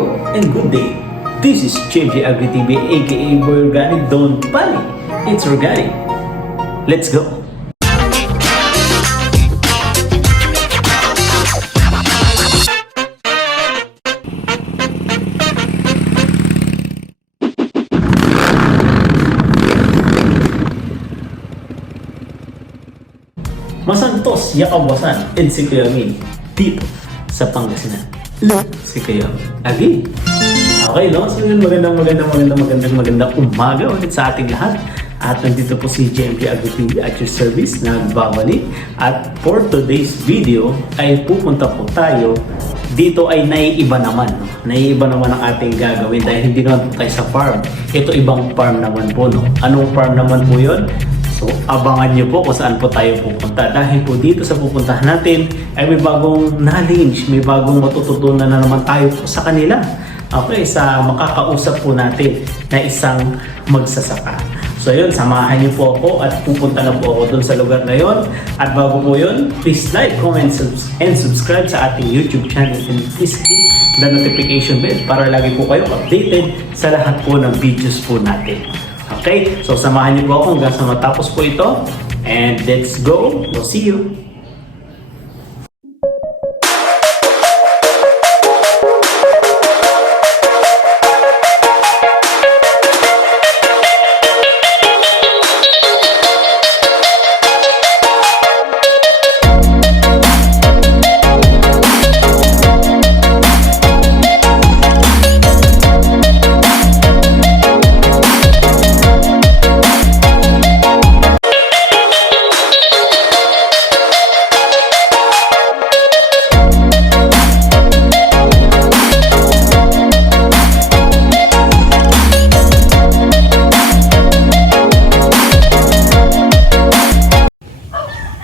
Hello and good day. This is JJ Agri TV aka Boy Organic. Don't panic, it's organic. Let's go. Masantos, Yakawasan, and si Kuya Min dito sa Pangasinan. Si Kuya Agi. Okay, no? So yun, magandang umaga ulit sa ating lahat. At nandito po si JMP Agri TV at your service na nagbabalik. At for today's video ay pupunta po tayo. Dito ay naiiba naman. No? Naiiba naman ang ating gagawin dahil hindi naman po tayo sa farm. Ito ibang farm naman po. No? Anong farm naman po yun? So, abangan nyo po kung saan po tayo pupunta. Dahil po dito sa pupuntahan natin ay may bagong knowledge, may bagong matututunan na naman tayo po sa kanila. Okay, sa makakausap po natin na isang magsasaka. So yun, samahan niyo po ako at pupunta na po ako dun sa lugar na yun. At bago po yun, please like, comment, and subscribe sa ating YouTube channel. And please click the notification bell para lagi po kayo updated sa lahat po ng videos po natin. Okay, so samahan niyo po ako hanggang sa matapos po ito. And let's go. We'll see you.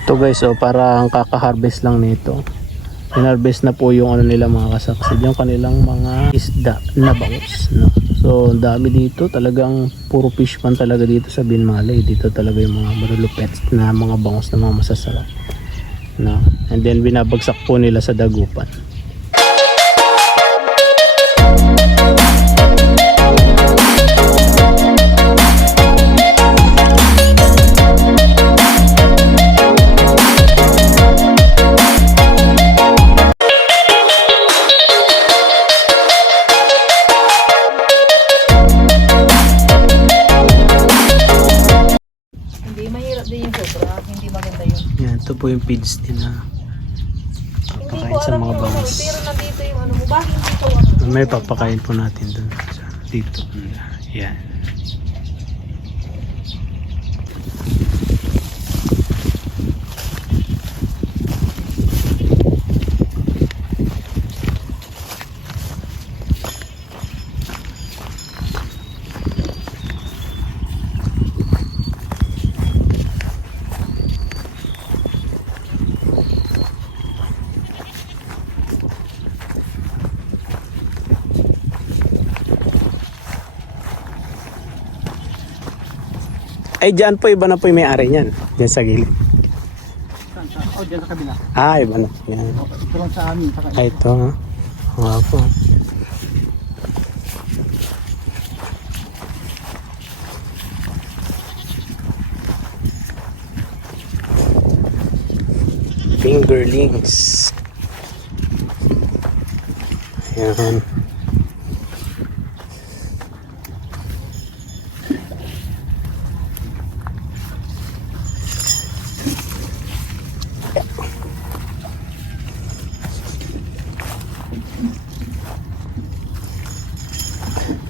Ito guys, so parang kaka-harvest lang nito. Hinarvest na po yung ano nila mga kasaksid, yung kanilang mga isda na bangus, no? So ang dami dito, talagang puro fish pan talaga dito sa Binmalay. Dito talaga yung mga malulupet na mga bangus na mga masasarap, no? And then binabagsak po nila sa dagupan. Ito po yung feeds din na papakain sa mga bangus. Pero nandito yung ano mo, bakit dito? May papakain po natin doon. Dito. Yan. Ay, dyan po, iba na po yung may-ari niyan. Dyan sa gilid. Oh, dyan sa kabila. Ah, iba na. Yan. Ito lang sa amin. Ay, ito. Nga po. Fingerlings. Ayan.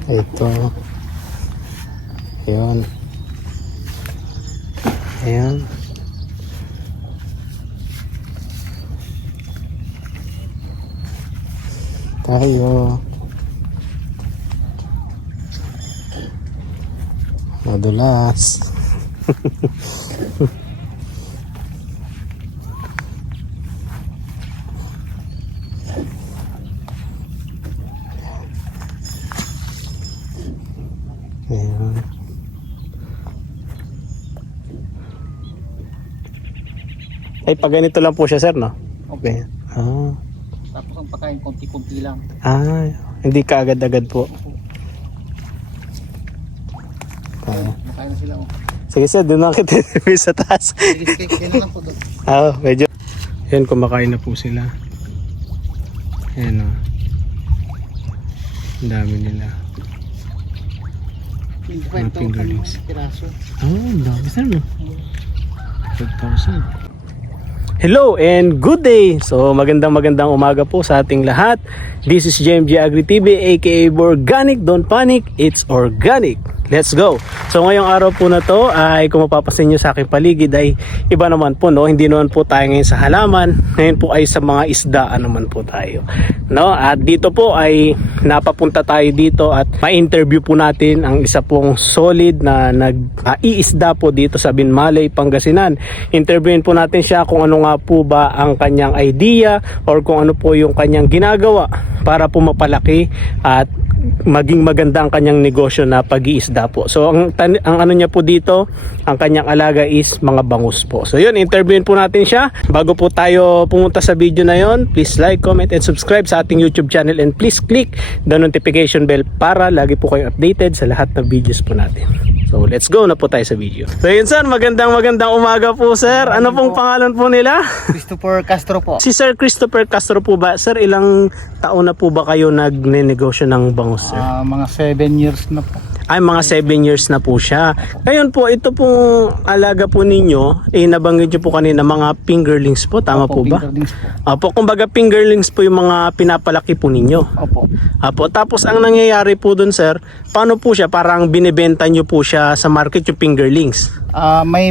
Ito. Ayan. Ayan. Tayo. Madulas. Ayan. Ay, pag ganito lang po siya, sir, no? Okay. Ah. Tapos ang pagkain, konti-konti lang. Ah, hindi ka agad-agad po. Ah. Makain na sila. Oh. Sige sir, doon na kita sa taas. Sige, kaya lang po doon. Medyo. Ayan, kumakain na po sila. Ayan o. Ang dami nila. 25,000 piraso. Ang dami sir no. 5,000. Hello and good day! So magandang umaga po sa ating lahat. This is JMG Agri TV aka Organic. Don't panic, it's organic. Let's go! So ngayong araw po na to ay kung mapapasin nyo sa aking paligid ay iba naman po no. Hindi naman po tayo ngayon sa halaman. Ngayon po ay sa mga isdaan naman po tayo. No? At dito po ay napapunta tayo dito at ma-interview po natin ang isa pong solid na nag-iisda po dito sa Binmalay, Pangasinan. Interviewin po natin siya kung ano nga po ba ang kanyang idea or kung ano po yung kanyang ginagawa para po mapalaki at maging maganda ang kanyang negosyo na pag-iisda po. So ang ano niya po dito, ang kanyang alaga is mga bangus po. So yun, interviewin po natin siya. Bago po tayo pumunta sa video na yon, please like, comment, and subscribe sa ating YouTube channel and please click the notification bell para lagi po kayo updated sa lahat ng videos po natin. So let's go na po tayo sa video. So yun sir, magandang umaga po sir. Ano pong pangalan po nila? Christopher Castro po. Si Sir Christopher Castro po ba? Sir, ilang taon na po ba kayo nagne-negosyo ng bangus sir? Mga 7 years na po. Ay, mga 7 years na po siya. Ngayon po, ito pong alaga po ninyo, nabanggit nyo po kanina mga fingerlings po, tama po ba? Fingerlings po. Opo, kumbaga fingerlings po yung mga pinapalaki po ninyo. Opo. Opo, tapos ang nangyayari po dun sir, paano po siya? Parang binibenta nyo po siya sa market yung fingerlings. May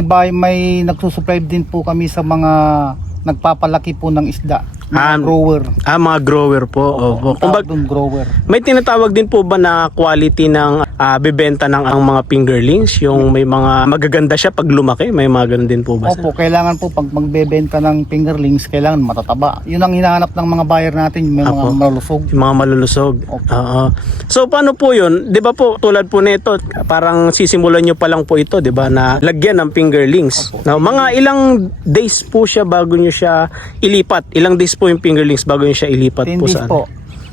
nagsusupply din po kami sa mga nagpapalaki po ng isda. Mga grower. Mga grower po. Opo. Kumbaga grower. May tinatawag din po ba na quality ng bebenta ng ang mga fingerlings? Yung may mga magaganda siya pag lumaki? May mga ganun din po ba? Opo, kailangan po pag magbebenta ng fingerlings, kailangan matataba. Yun ang hinahanap ng mga buyer natin, may mga malulusog. Yung mga malulusog. Oo. So paano po yun? 'Di ba po tulad po nito, parang sisimulan nyo pa lang po ito, 'di ba, na lagyan ng fingerlings. Now, mga ilang days po siya bago nyo siya ilipat? Ilang days po yung fingerlings bago nyo siya ilipat 10 po days sa po.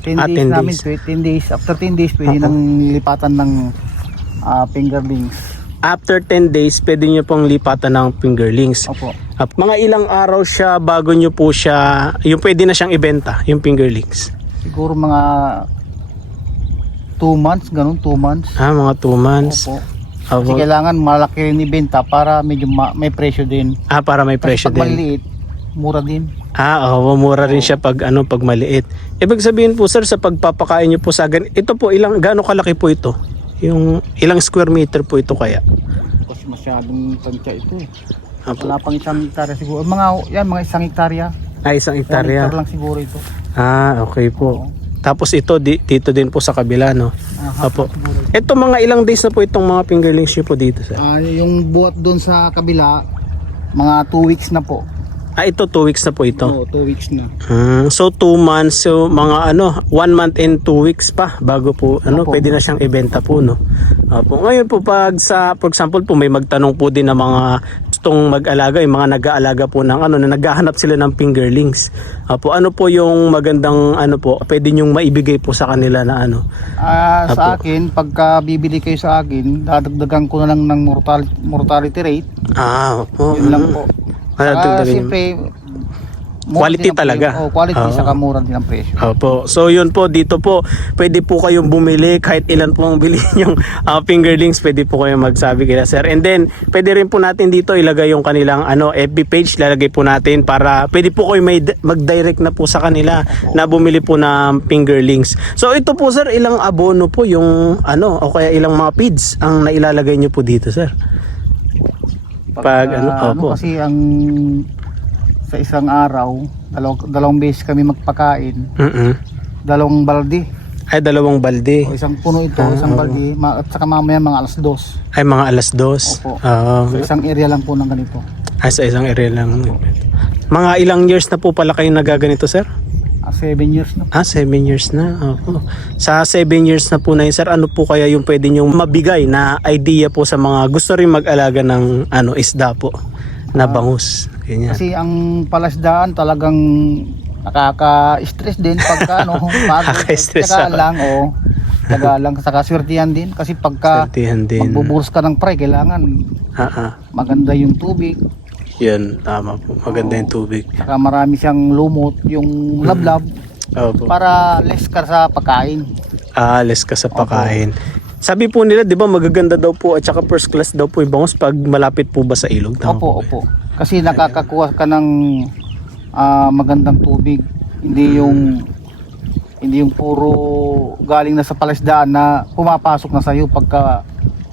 10 days 10 namin, days. 10 days. After 10 days, pwede nang lipatan ng fingerlings. After 10 days, pwede nyo pong lipatan ng fingerlings. Opo. At mga ilang araw siya bago nyo po siya, yung pwede na siyang ibenta, yung fingerlings? Siguro mga 2 months, ganun, 2 months. Mga 2 months. Opo. Kasi kailangan malaki rin ibenta para medyo may presyo din. Para may presyo Pag din. maliit, mura din. Mura rin siya pag pag maliit. Ibig sabihin po sir, sa pagpapakain niyo po sa ito po gaano kalaki po ito? Yung ilang square meter po ito kaya? Kasi masyadong tansya ito eh. Apo. Wala pang 1 hektarya siguro. Mga 1 hektarya. 1 hektarya. 1 hektar lang siguro ito. Okay po. Tapos ito dito din po sa kabila, no? Apo. Siguro. Ito mga ilang days na po itong mga fingerlings niyo po dito sir? Yung buhat doon sa kabila, mga 2 weeks na po. Ito 2 weeks na po ito. Oo, 2 weeks na. So 2 months, so mga 1 month and 2 weeks pa bago po pwede na siyang ibenta po, no. Ngayon po pag for example po may magtanong po din ng mga gustong mag-alaga, yung mga nag-aalaga po ng na naghahanap sila ng fingerlings. Ano po yung magandang po pwede ninyong maibigay po sa kanila na Sa akin, pagka bibili kayo sa akin, dadagdagan ko na lang ng mortality rate. Opo. Yun lang po. Siyempre, quality talaga. Quality, saka mura din ang presyo. Opo. So yun po, dito po pwede po kayong bumili kahit ilan po ang bilhin yung fingerlings, pwede po kayong magsabi kila sir. And then pwede rin po natin dito ilagay yung kanilang FB page, lalagay po natin para pwede po kayo mag-direct na po sa kanila na bumili po ng fingerlings. So ito po sir, ilang abono po yung o kaya ilang mga feeds ang nailalagay nyo po dito sir? Kasi ang sa isang araw, dalawang beses kami magpakain. 2 balde. 2 balde. O isang puno ito, isang balde, at saka mamaya mga alas 2. Mga alas 2. Opo. So isang area lang po ng ganito. Sa isang area lang. Mga ilang years na po pala kayo nagaganito sir? 7 years na. 7 years na. Opo. Sa 7 years na po na yun, sir, ano po kaya yung pwede nyo mabigay na idea po sa mga gusto rin mag-alaga ng isda po na bangus? Ganyan. Kasi ang palasdaan talagang nakaka-stress din pagka ano, pagod. Nakaka-stress Tsaka ako. lang, Tsaka lang, saka swertihan din. Kasi pagka Swertihan din. magbubuhos ka ng pre, kailangan maganda yung tubig. Yun, tama po. Maganda yung tubig. Saka marami siyang lumot, yung lablab, Opo. para less ka sa pagkain. Alis ka sa pagkain. Sabi po nila, di ba, magaganda daw po at saka first class daw po yung bangus pag malapit po ba sa ilog? Tama po ba? Opo. Kasi nakakakuha ka ng magandang tubig. Hindi yung puro galing na sa palasdaan na pumapasok na sa iyo pagka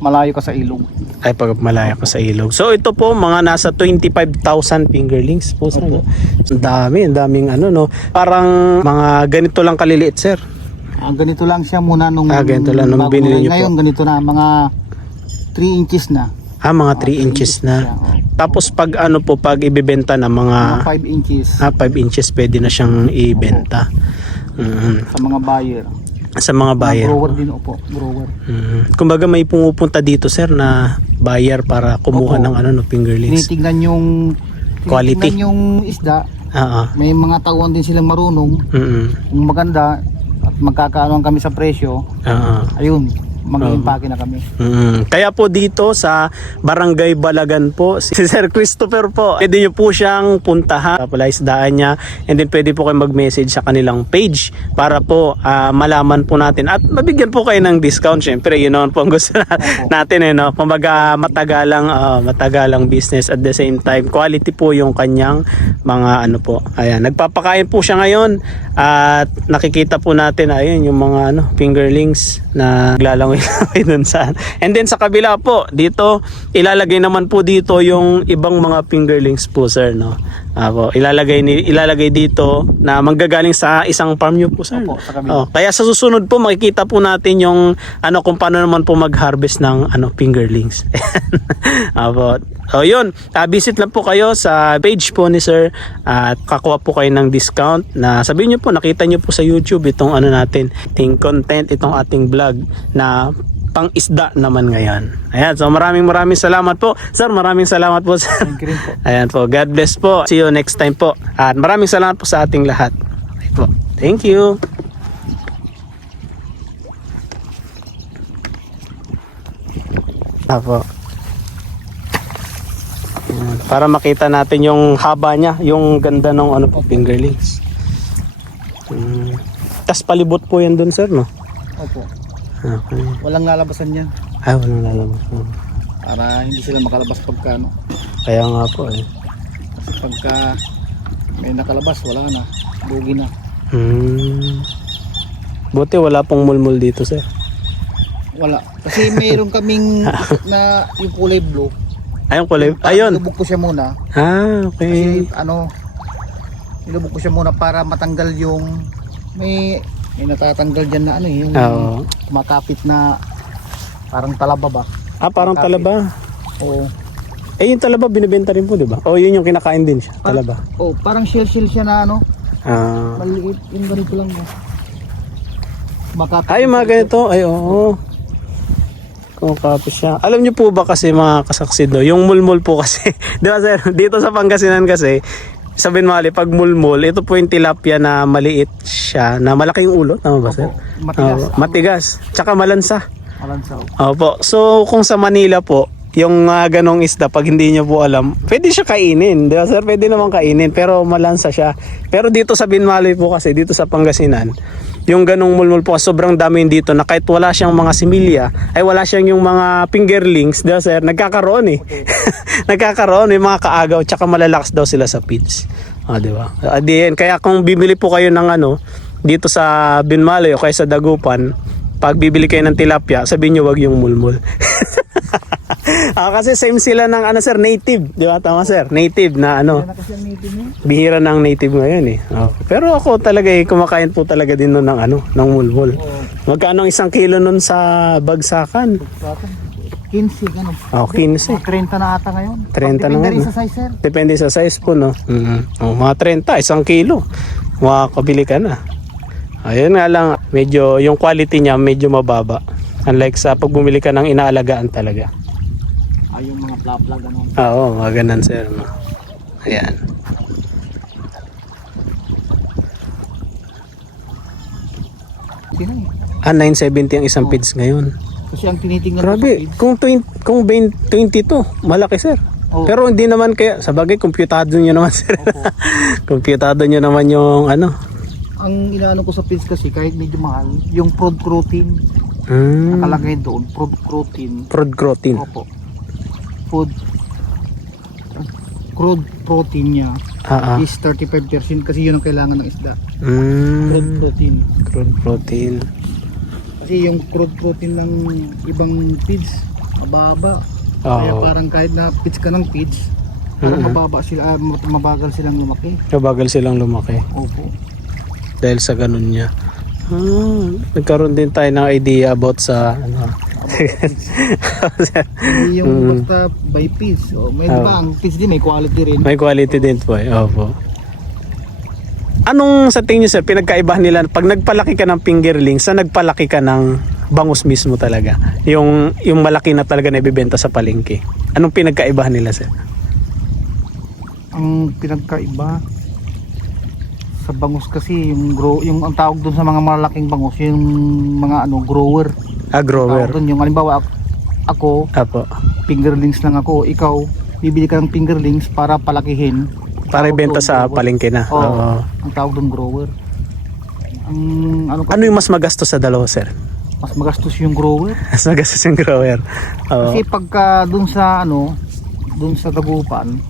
malayo ka sa ilog. Ay, pag malaya ka sa ilog. So ito po, mga nasa 25,000 fingerlings po. Sir, no? Ang daming ano, no? Parang mga ganito lang kaliliit, sir. Ganito lang siya muna nung Ganito lang nung bago binili niyo po. ngayon, ganito na, mga 3 inches na. Mga 3 inches na. Tapos pag ano po, pag ibebenta na Mga mga 5 inches 5 inches, pwede na siyang ibenta. sa mga buyer. Sa mga buyer. Grower din, grower. Kumbaga may pumupunta dito, sir, na buyer para kumuha Opo. ng ano, no, fingerlings. Tinitignan yung Quality. tinitignan yung isda. May mga tauhan din silang marunong. Kung maganda at magkakaanoan kami sa presyo, ayun, mag-impake na kami. Kaya po dito sa Barangay Balagan po, si Sir Christopher po, pwede nyo po siyang puntahan, pala isdaan niya, and then pwede po kayo mag-message sa kanilang page para po malaman po natin at mabigyan po kayo ng discount. Syempre, yun naman po ang gusto natin, no? Kumbaga matagalang business, at the same time quality po yung kanyang mga ano po. Ayan, nagpapakain po siya ngayon at nakikita po natin ayun yung mga ano, fingerlings na naglalangoy dun sa. And then sa kabila po, dito ilalagay naman po dito yung ibang mga fingerlings po, sir, no. Ilalagay dito na manggagaling sa isang farm nyo po, sir. Opo, sa kabila. Kaya sa susunod po makikita po natin yung ano, kung paano naman po mag-harvest ng ano, fingerlings. Yun, visit lang po kayo sa page po ni sir at kakuha po kayo ng discount na sabihin nyo po, nakita nyo po sa YouTube itong ano natin, ting content, itong ating vlog na pang-isda naman ngayon. Ayan, so maraming salamat po. Sir, maraming salamat po. Thank you rin po. Ayan po, God bless po. See you next time po. At maraming salamat po sa ating lahat. Ayan po. Thank you. Apo. Ayan, para makita natin yung haba niya, yung ganda ng ano po, fingerlings. Tas palibot po yan dun, sir, no? Opo. Okay. Walang lalabasan yan. Ay, walang lalabas. Para hindi sila makalabas pagka ano. Kaya nga po eh. Kasi pagka may nakalabas, wala na. Bugi na. Buti wala pong mulmul dito, sir. Wala. Kasi mayroon kaming na yung kulay blue. Ayun, kulay. Ayun. Nilubog ko siya muna. Okay. Kasi nilubog ko siya muna para matanggal yung may natatanggal dyan na ano yung kumakapit na parang talaba ba? Parang talaba. Oo. Yung talaba binibenta rin po, di ba? Yun yung kinakain din siya, talaba. Parang shell siya na ano. Maliit, yung ganito lang mo. Ay, mga ganito. Ay, oo. Kumakapit siya. Alam niyo po ba kasi mga kasaksido, yung mulmul po kasi, di ba, sir? Dito sa Pangasinan kasi, sa Binmali, pag mulmul, ito po yung tilapia na maliit siya, na malaki yung ulo. Tama ba, sir? Matigas. Matigas. Tsaka malansa. Malansa. Opo. So, kung sa Manila po, yung ganong isda, pag hindi nyo po alam, pwede siya kainin. Di ba, sir? Pwede naman kainin, pero malansa siya. Pero dito sa Binmali po kasi, dito sa Pangasinan, yung ganong mulmul po, sobrang dami dito na kahit wala siyang mga similya, ay wala siyang yung mga fingerlings, di ba, sir? Nagkakaroon eh. Nagkakaroon, yung mga kaagaw, tsaka malalakas daw sila sa feeds. Di ba? Kaya kung bibili po kayo ng ano, dito sa Binmali o kaya sa Dagupan, pag bibili kayo ng tilapia, sabihin nyo wag yung mulmul. Kasi same sila ng ano, sir, native, di ba? Tama, sir, native na ano. Bihira ng native ngayon eh. Pero ako talaga kumakain po talaga din nun ng ano, ng mulmul. Magkano ang 1 kilo nun sa bagsakan? 15 ganun. 15. 30 na ata ngayon. 30 na Depende rin ngayon. sa size, sir. Depende sa size po, no? Mga 30, 1 kilo. Makakabili ka na. Ayun nga lang, medyo yung quality niya medyo mababa. Unlike sa pag bumili ka ng inaalagaan talaga. Yung mga plapla ganun. Oo, mga ganun, sir. No? Ayan. Sino eh? 970 ang isang Oo. feeds ngayon. Kasi ang tinitingnan ko sa Grabe, feeds, kung 22, malaki sir. Oo. Pero hindi naman kaya, sa bagay, kompyutado nyo naman sir. Opo. Kompyutado nyo naman yung ano. Ang inaano ko sa feeds kasi kahit medyo mahal, yung prod protein, nakalagay doon, prod protein. Prod protein. Opo. Food crude protein niya is 35% kasi yun ang kailangan ng isda. Crude protein. Crude protein. Kasi yung crude protein ng ibang feeds, mababa. Kaya parang kahit na feeds ka ng feeds, parang mababa sila, mabagal silang lumaki. Mabagal silang lumaki. Opo. Dahil sa ganun niya. Nagkaroon din tayo ng idea about sa ano. Hindi yung basta by feeds. O, may diba, ang feeds din may quality rin. May quality din po eh. Opo. Anong sa tingin niyo sir, pinagkaibahan nila pag nagpalaki ka ng fingerlings sa nagpalaki ka ng bangus mismo talaga? Yung malaki na talaga na ibebenta sa palengke. Anong pinagkaibahan nila sir? Ang pinagkaiba sa bangus kasi yung ang tawag doon sa mga malalaking bangus, yung mga grower. Grower. Tawag doon yung halimbawa ako, Apo. fingerlings lang ako, ikaw bibili ka ng fingerlings para palakihin. Para Tawag ibenta doon, sa grower. palengke na. Oo. Oo. Ang tawag doon grower. Ang Ano yung mas magastos sa dalawa sir? mas magastos yung grower. Mas magastos yung grower. Oo. Kasi pagka doon sa doon sa dagupan,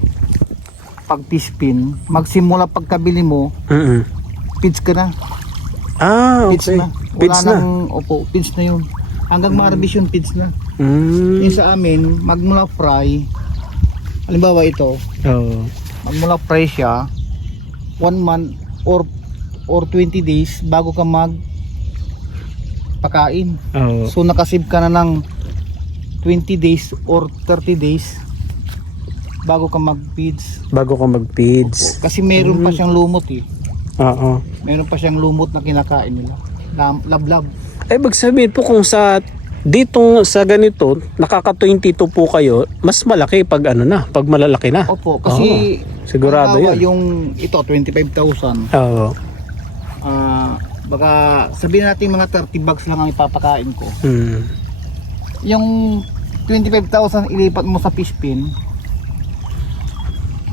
pag pispin, magsimula pagkabili mo, feeds ka na. Feeds Okay. na. Feeds na. Opo, feeds na yun. Hanggang ma-harvest yung feeds na. Mm. Yung sa amin, magmula fry, halimbawa ito, Oo. magmula fry siya, 1 month or 20 days bago ka pakain. Oo. So nakasave ka na ng 20 days or 30 days bago ka mag-feeds. Bago ka mag-feeds. Kasi meron pa siyang lumot eh. Oo. Meron pa siyang lumot na kinakain nila. Lablab. Ay, magsabihin po kung dito sa ganito, nakaka-22 po kayo, mas malaki pag pag malalaki na. Opo, kasi sigurado halimbawa, yan. yung ito 25,000. Oo. Baka sabihin natin mga 30 bags lang ang ipapakain ko. Yung 25,000 ilipat mo sa fish pin,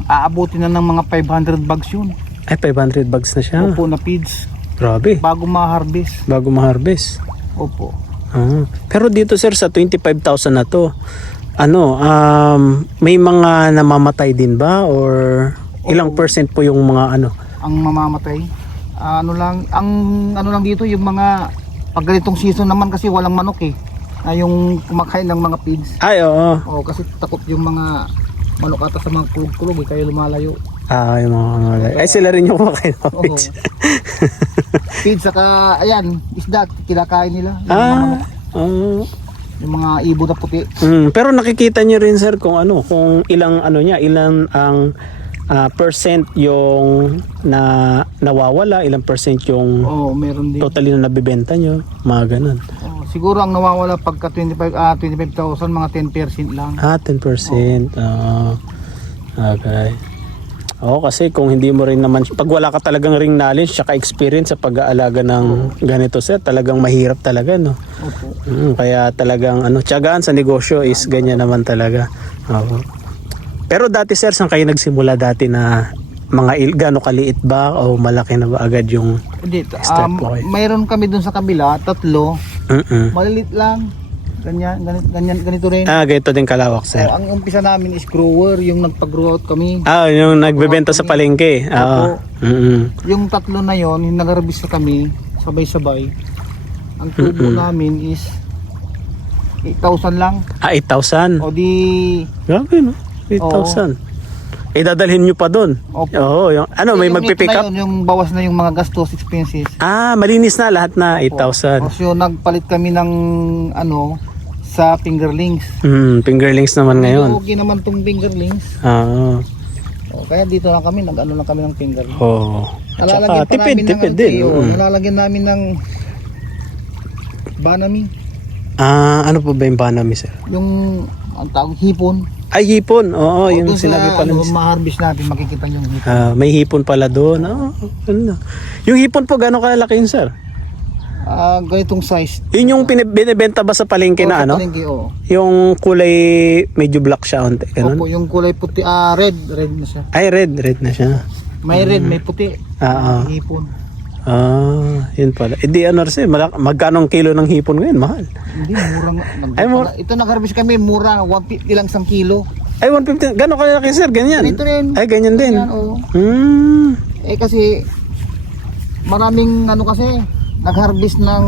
aabutin na ng mga 500 bags yun. Ay, 500 bags na siya. Opo, na feeds Grabe. bago ma-harvest. Bago ma-harvest. Opo. Pero dito sir, sa 25,000 na to, may mga namamatay din ba? Or ilang percent po yung mga Ang mamamatay, ang lang dito yung mga pag ganitong season naman kasi walang manok eh. Yung kumakain ng mga feeds. Ay, oo. Oo, kasi takot yung mga manok ata sa mga kulog-kulog kaya lumalayo. Yung mga ay, sila rin yung kumakain ng Oo. feeds. Feeds saka ayan, isda kinakain nila. Yung mga manok, yung mga ibon na puti. Pero nakikita niyo rin sir kung kung ilang ilang ang percent yung nawawala, ilang percent yung Oo, meron din. totally na nabibenta nyo, mga ganun. Oo, siguro ang nawawala pagka 25,000 mga 10% lang. 10%. Okay. Kasi kung hindi mo rin naman, pag wala ka talagang ring knowledge tsaka experience sa pag-aalaga ng ganito sir, talagang mahirap talaga, no? Opo. Kaya talagang tiyagaan sa negosyo is ganyan naman talaga. Oo. Pero dati sir, saan kayo nagsimula dati na mga gaano kaliit ba o malaki na ba agad yung Hindi, step po kayo? mayroon kami dun sa kabila, 3, malilit lang. Ganito rin. Ganito din kalawak sir. Ang umpisa namin is grower, yung nagpag-grow out kami. Yung nagbebenta sa palengke. Oo. Yung 3 na yon, yung nag-harvest na kami, sabay-sabay. Ang tubo namin is 8,000 lang. 8,000. O di, Grabe, no? 8,000. Idadalhin nyo pa doon. Opo. Oo, may yung magpipick nito na up. yun, yung bawas na yung mga gastos, expenses. Malinis na lahat na 8,000. So nagpalit kami ng sa fingerlings. Fingerlings naman ngayon. Okay naman tong fingerlings. Kaya dito lang kami, nag-ano lang kami ng fingerlings. Nalalagyan pa namin tipid ng din. nalalagyan namin ng banami. Ano po ba yung banami sir? Yung ang tawag hipon. Ay, hipon. Oo, yung Doon sinabi sa pala. ma-harvest natin, makikita yung hipon. May hipon pala doon. Yung hipon po, gano'ng kalaki yun, sir? Ganitong size. Yun yung binibenta ba sa palengke na sa ano? palengke, oo. Yung kulay medyo black siya onte, ganun? Opo, yung kulay puti, red na siya. Ay, red na siya. May red, may puti. Hipon. Yun pala. Di ano rin magkano ang kilo ng hipon ngayon? Mahal. Hindi, mura nga. Ay, Ito nag-harvest kami, mura, 150 lang 1 kilo. Ay, 150. Gano'n kalaki sir? Ganyan? Ganito rin. Ay, ganyan din. Ganyan, oo. Hmm. Kasi, maraming kasi, nag-harvest ng...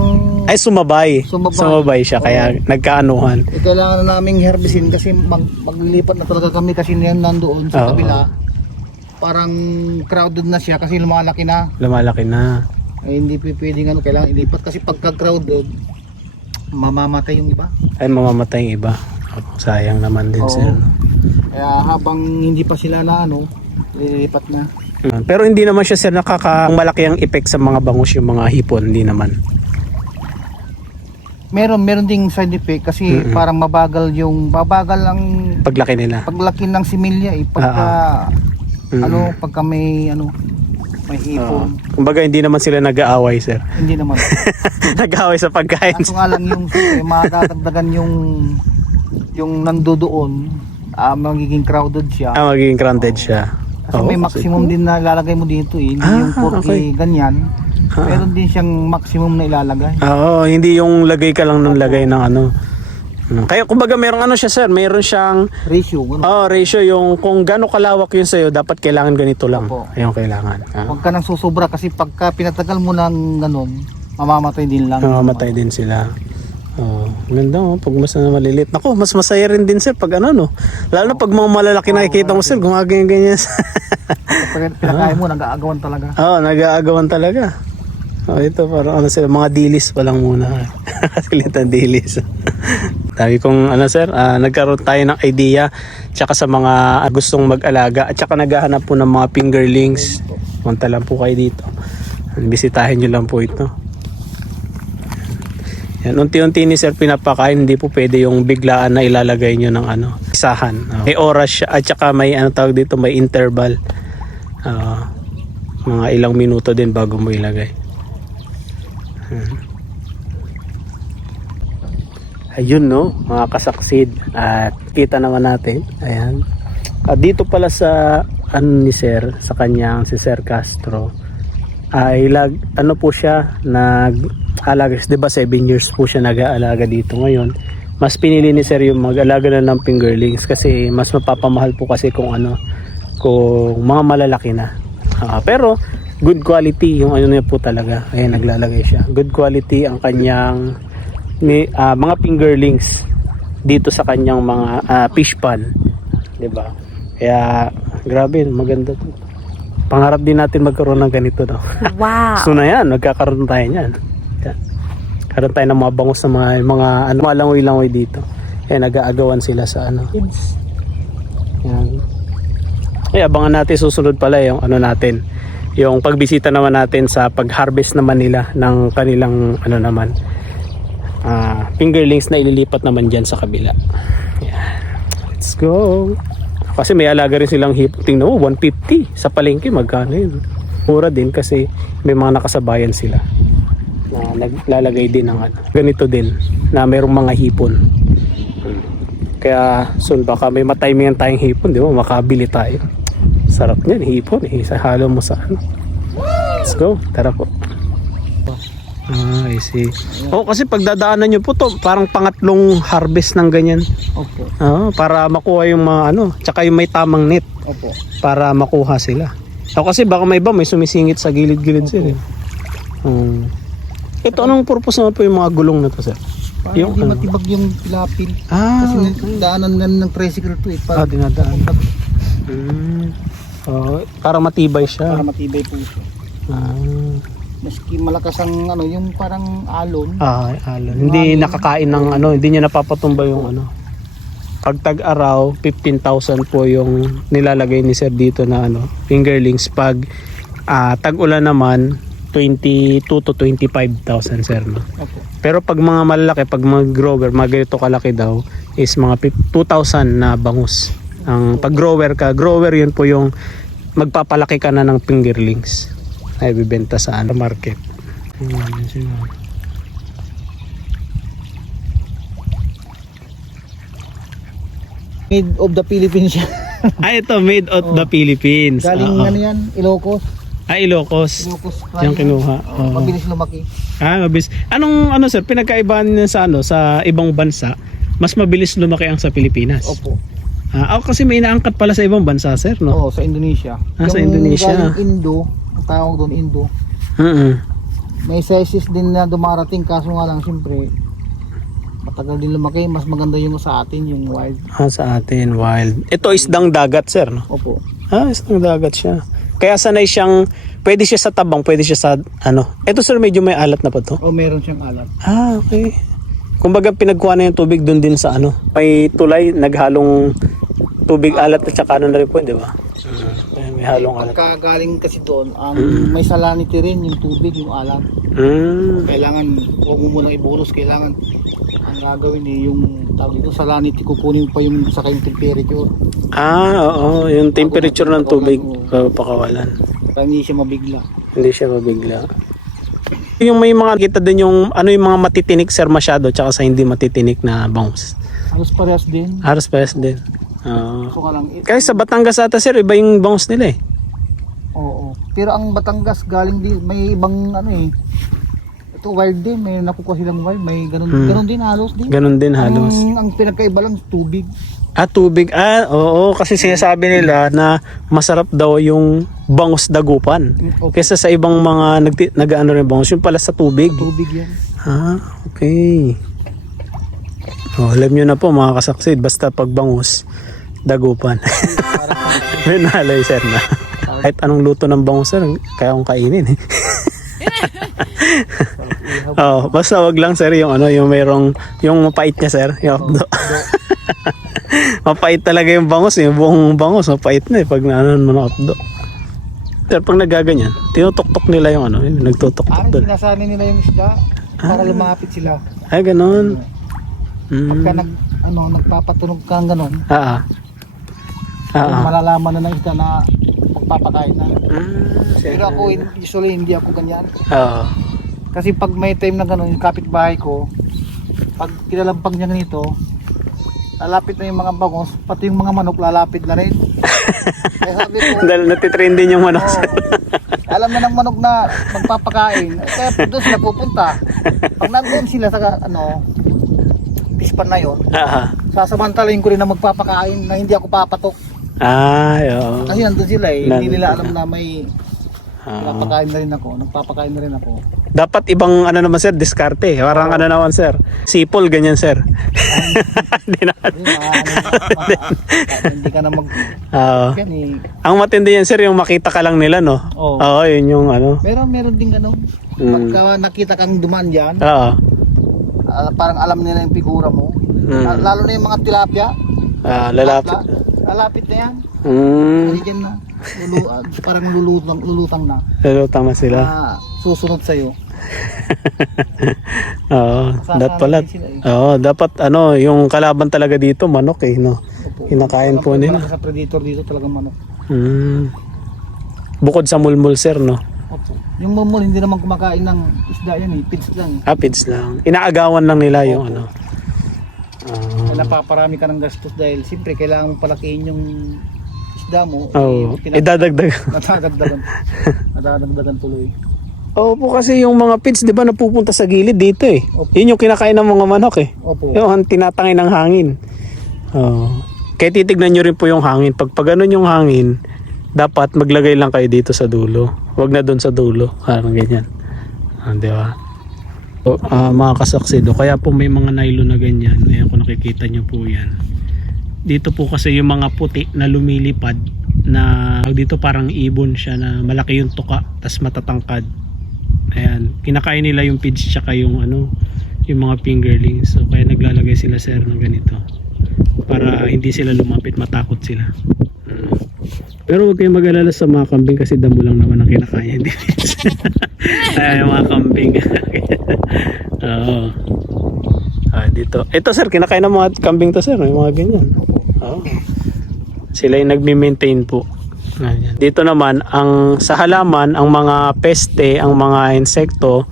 Ay, sumabay. Sumabay siya, kaya nagkaanuhan. Kailangan na naming harvestin kasi maglilipat na talaga kami kasi nandoon sa kabila. Parang crowded na siya kasi lumalaki na. Lumalaki na. Hindi pwedeng kailangan ilipat kasi pagka-crowded, mamamatay yung iba. Ay, mamamatay yung iba. Sayang naman din sir. Kaya habang hindi pa sila na lilipat na. Pero hindi naman siya sir malaki ang effect sa mga bangus yung mga hipon, hindi naman. Meron ding side effect kasi parang mabagal ang paglaki nila. Paglaki ng similya pagka pagka may hipon. Kumbaga hindi naman sila nag-aaway sir. Hindi naman. Nag-aaway sa pagkain. Kaso nga lang yung madadagdagan yung nandoon, magiging crowded siya. Magiging crowded siya. Kasi may maximum din na ilalagay mo dito hindi yung 40 ganyan. Meron din siyang maximum na ilalagay. Hindi yung lagay ka lang ng lagay ng ano. Kaya kumbaga merong siya sir, meron siyang ratio. Ratio yung kung gaano kalawak yun sa'yo, dapat kailangan ganito lang. Ayun kailangan. Huwag ka nang susobra kasi pagka pinatagal mo ng ganun, mamamatay din lang. Mamamatay din sila. Ganda pag mas maliliit. Nako, mas masaya rin din sir pag Lalo na pag mga malalaki nakikita mo sir, gumaganyan. Pag pinakain mo, nag-aagawan talaga. Nag-aagawan talaga. Ito parang sir, mga dilis pa lang muna. Kasilitan dilis. Dami kong sir, nagkaroon tayo ng idea tsaka sa mga gustong mag-alaga at tsaka naghahanap po ng mga fingerlings. Punta lang po kayo dito. Bisitahin nyo lang po ito. Yan, unti-unti ni sir pinapakain, hindi po pwede yung biglaan na ilalagay nyo ng isahan. May oras siya at saka may tawag dito, may interval. Mga ilang minuto din bago mo ilagay. Ayun mga kasaksid, at kita naman natin. Ayan. Dito pala sa ni sir, sa kanyang si Sir Castro ay po siya nag-alaga, 'di ba 7 years po siya nag-aalaga dito ngayon. Mas pinili ni sir yung mag-alaga na ng fingerlings kasi mas mapapamahal po kasi kung kung mga malalaki na. Pero good quality yung niya po talaga. Ayan, naglalagay siya. Good quality ang kanyang mga fingerlings dito sa kanyang mga fish pan, 'di ba? Kaya grabe, maganda 'to. Pangarap din natin magkaroon ng ganito, no? Wow. So na yan, nagkakaroon tayo niyan. Karoon tayo ng mga bangus na mga langoy-langoy dito. Kaya nag-aagawan sila sa kids. Yan. Abangan natin susunod pala yung natin. Yung pagbisita naman natin sa pag-harvest naman nila ng kanilang fingerlings na ililipat naman dyan sa kabila. Yan. Let's go. Kasi may alaga rin silang hipon. Tingnan mo, 150 sa palengke, magkano yun? Mura din kasi may mga nakasabayan sila na naglalagay din ng ganito din na mayroong mga hipon. Kaya soon baka may matimingan tayong hipon, di ba? Makabili tayo. Sarap niyan, hipon halo mo sa Let's go, tara po. I see. Kasi pagdadaanan nyo po to, parang pangatlong harvest ng ganyan. Opo. Para makuha yung mga tsaka yung may tamang net. Opo. Para makuha sila. Kasi baka may iba may sumisingit sa gilid-gilid sir. Ito anong purpose naman po yung mga gulong na to sir? Para hindi matibag yung pilapil. Kasi daanan ng tricycle to dinadaan. Para matibay siya. Para matibay po siya. Maski malakas ang yung parang alon. Alon. Hindi nakakain ng hindi niya napapatumba yung Pag tag-araw, 15,000 po yung nilalagay ni sir dito na fingerlings. Pag tag-ulan naman, 22 to 25,000 sir, no? Okay. Pero pag mga malalaki, pag mga grower, mga ganito kalaki daw, is mga 2,000 na bangus. Ang pag grower yun po yung magpapalaki ka na ng fingerlings na ibibenta sa market. Made of the Philippines siya. Ay, ito, made out the Philippines. Galing Oo. ano yan, Ilocos. Ay, Ilocos. Ilocos Yung kinuha. Oo. Mabilis lumaki. Mabilis. Anong ano sir, pinagkaibahan niya sa ano sa ibang bansa? Mas mabilis lumaki ang sa Pilipinas. Opo. Kasi may inaangkat pala sa ibang bansa, sir, no? Oo, sa Indonesia. Sa Indonesia. Galing Indo, ang tawag doon Indo. May sizes din na dumarating, kaso nga lang siyempre matagal din lumaki, mas maganda yung sa atin, yung wild. Sa atin, wild. Ito isdang dagat, sir, no? Opo. Isdang dagat siya. Kaya sanay siyang, pwede siya sa tabang, pwede siya sa ano. Ito sir, medyo may alat na pa to. O meron siyang alat. Okay. Kumbaga pinagkuha na yung tubig doon din sa ano. May tulay, naghalong tubig alat at saka ano na rin po, di ba? May halong alat. Pagkagaling kasi doon, may salinity rin yung tubig, yung alat. Kailangan, huwag mo munang ibulos, kailangan ang gagawin yung tawag dito, salinity, kukunin pa yung sa kayong temperature. Oo, yung temperature ng tubig, pakawalan. Para hindi siya mabigla. Hindi siya mabigla. Yung may mga kita din yung ano yung mga matitinik sir masyado tsaka sa hindi matitinik na bangus. Halos parehas din. Halos parehas din. So ka lang, Kaya sa Batangas ata sir, iba yung bangus nila eh. oo. Pero ang Batangas galing din, may ibang ano eh. Ito wild din, may nakukuha silang wild, may ganun din halos din. Ganun din halos. Ang pinagkaiba lang tubig. Tubig. Oo, kasi sinasabi nila na masarap daw yung bangus dagupan. Okay. Kesa sa ibang mga nag-ano rin bangus, yung pala sa tubig. Tubig yan. Okay. Alam nyo na po mga kasaksid, basta pag bangus, dagupan. May nalay sir na. Kahit anong luto ng bangus sir, kaya akong kainin eh. Basta wag lang sir yung ano, yung merong yung mapait niya sir, yung updo. Mapait talaga yung bangus, yung buong bangus mapait na eh pag naanon mo ng updo. Sir, pag nagaganyan, tinutok-tok nila yung ano, yung nagtutok-tok doon. Sinasanay nila yung isda para lumapit sila. Ay, ganun. Pagka nagpapatunog ka ng ganun, malalaman na ng isda na magpapakain na. Pero ako, usually hindi ako ganyan. Kasi pag may time na gano'n, yung kapitbahay ko, pag kinalampag niya ganito, lalapit na yung mga bangus, pati yung mga manok lalapit na rin. Kaya sabi ko, dahil natitrain din yung manok. alam na ng manok na magpapakain, kaya doon sila pupunta. Pag nag-on sila sa pispan na yun, sasamantalayin ko rin na magpapakain na hindi ako papatok. Oo. Kasi nandun sila eh, hindi nila alam na may napapakain na rin ako, nagpapakain na rin ako. Dapat ibang ano naman sir, diskarte. Parang ano naman sir, sipol ganyan sir. Hindi na. Hindi ka na mag... Ang matindi yan sir, yung makita ka lang nila no? Oo, yun yung ano. Meron din ano, pagka nakita kang dumaan dyan, parang alam nila yung figura mo. Lalo na yung mga tilapia. Lalapit na yan. Halika na. Parang lulutang na. Lulutang na sila. Susunod sa'yo. Dapat ano, yung kalaban talaga dito, manok eh, no? Kinakain po nila. Sa predator dito talagang manok. Bukod sa mulmul sir, no? Opo. Yung mulmul hindi naman kumakain ng isda yan eh, feeds lang. Feeds lang. Inaagawan lang nila yung ano. Napaparami ka ng gastos dahil siyempre kailangan mo palakihin yung isda mo. Idadagdag. Nadadagdagan tuloy. Opo, kasi yung mga feeds, di ba, napupunta sa gilid dito eh. Yun yung kinakain ng mga manok eh. Yung tinatangay ng hangin. Kaya titignan nyo rin po yung hangin. Pag ganun yung hangin, dapat maglagay lang kayo dito sa dulo. Huwag na doon sa dulo. Parang ganyan. Di ba? Mga kasaksido, kaya po may mga nylon na ganyan. Ayan, kung nakikita nyo po yan. Dito po kasi yung mga puti na lumilipad na dito parang ibon siya na malaki yung tuka tas matatangkad. Ayan, kinakain nila yung feeds tsaka yung ano, yung mga fingerlings. So kaya naglalagay sila sir ng ganito para hindi sila lumapit, matakot sila. Pero huwag kayong mag-alala sa mga kambing kasi damo lang naman ang kinakain hindi feeds. Ay, mga kambing. Dito. Ito sir, kinakain ng mga kambing to sir, may mga ganyan. Sila yung nagmi-maintain po. Ayan. Dito naman ang sa halaman, ang mga peste, ang mga insekto,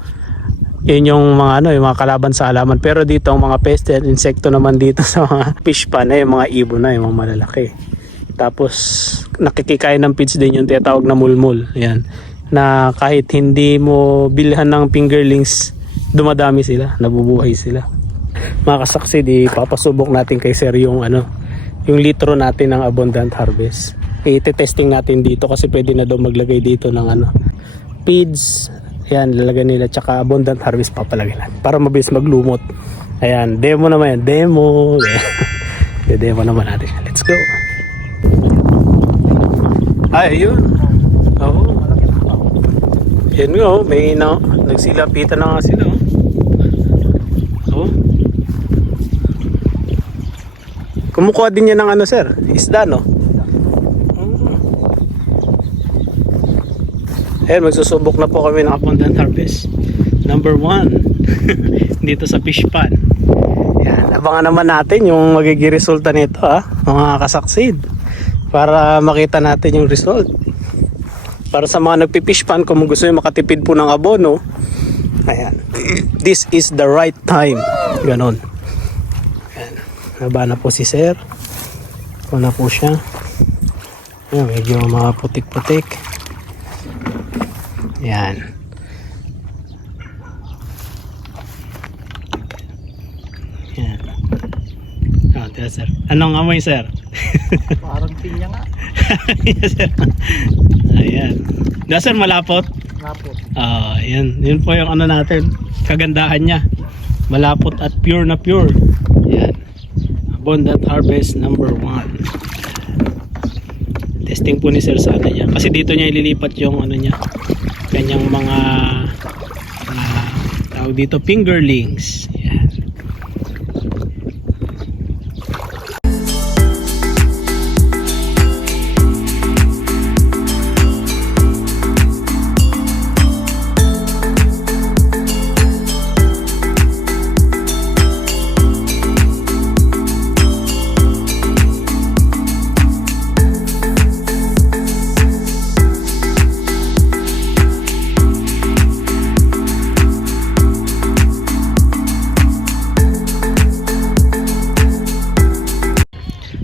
Yun yung mga ano, yung mga kalaban sa halaman. Pero dito ang mga peste at insekto naman dito sa mga fish pan ay yung mga ibon na, yung mga malalaki. Tapos nakikikain ng feeds din yung tinatawag na mulmul. Yan. Na kahit hindi mo bilhan ng fingerlings, dumadami sila, nabubuhay sila. Mga kasaksi, di papasubok natin kay sir yung ano, yung litro natin ng Abundant Harvest. I-testing natin dito kasi pwede na daw maglagay dito ng ano, feeds. Ayan, lalagay nila, tsaka Abundant Harvest papalagay natin para mabilis maglumot. Ayan, demo naman yan, demo. Demo naman natin. Let's go. Ay, ayun. Oo. Yan nga, oh, may nagsilapitan na nga sila. Oh. Kumukuha din yan ng ano, sir? Isda, no? Ayan, magsusubok na po kami ng Abundant Harvest number 1 dito sa fish pan. Ayan, abangan naman natin yung magiging resulta nito, mga kasaksid, para makita natin yung result. Para sa mga nagpipish pan, kung gusto nyo makatipid po ng abono, ayan, this is the right time. Ganon. Ayan, naba na po si sir. Ito na po siya. Ayan, medyo mga putik-putik. Ayan. Ayan. Tira, sir. Anong amoy, sir? Parang pinya nga. Yes, sir. Ayan. Da, sir, malapot? Lapot. Ayan. Yun po yung ano natin. Kagandahan niya. Malapot at pure na pure. Ayan. Abundant Harvest number 1. Testing po ni sir sa ano niya. Kasi dito niya ililipat yung ano niya. Kanyang mga tawag dito, fingerlings. Ayan.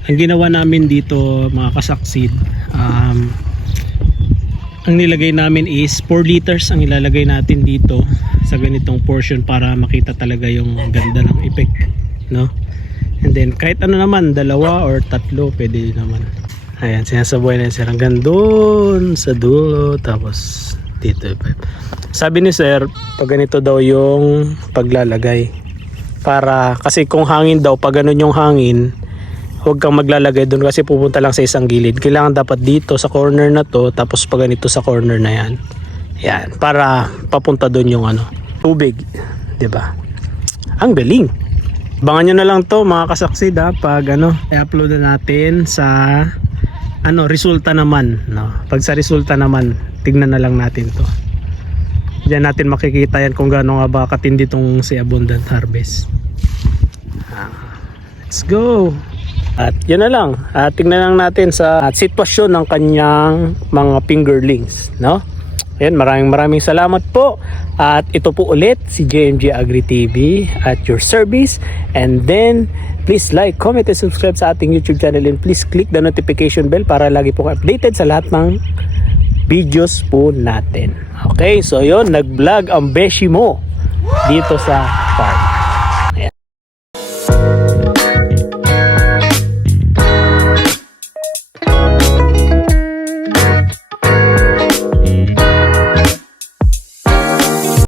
Ang ginawa namin dito, mga kasaksid, ang nilagay namin is 4 liters ang ilalagay natin dito sa ganitong portion para makita talaga yung ganda ng effect, no? And then kahit ano naman, 2 or 3 pwede naman. Ayan, sinasabuhay na sir hanggang doon sa dulo, tapos dito. Sabi ni sir, pag ganito daw yung paglalagay, para kasi kung hangin daw, pag ganun yung hangin, huwag kang maglalagay doon kasi pupunta lang sa isang gilid. Kailangan dapat dito sa corner na to, tapos pag ganito sa corner na yan. Yan, para papunta doon yung ano, tubig, 'di ba? Ang galing. Abangan nyo na lang to, mga kasaksid, pag ano, i-upload na natin sa ano, resulta naman, no? Pag sa resulta naman, tignan na lang natin to. Diyan natin makikita yan kung gaano nga ba katindi tong si Abundant Harvest. Let's go. At yun na lang, tingnan lang natin sa sitwasyon ng kanyang mga fingerlings, no? Ayan, maraming salamat po. At ito po ulit si JMG Agri TV at your service. And then please like, comment, and subscribe sa ating YouTube channel, and please click the notification bell para lagi po updated sa lahat ng videos po natin. Okay, so yun, nag-vlog ang beshi mo dito sa farm.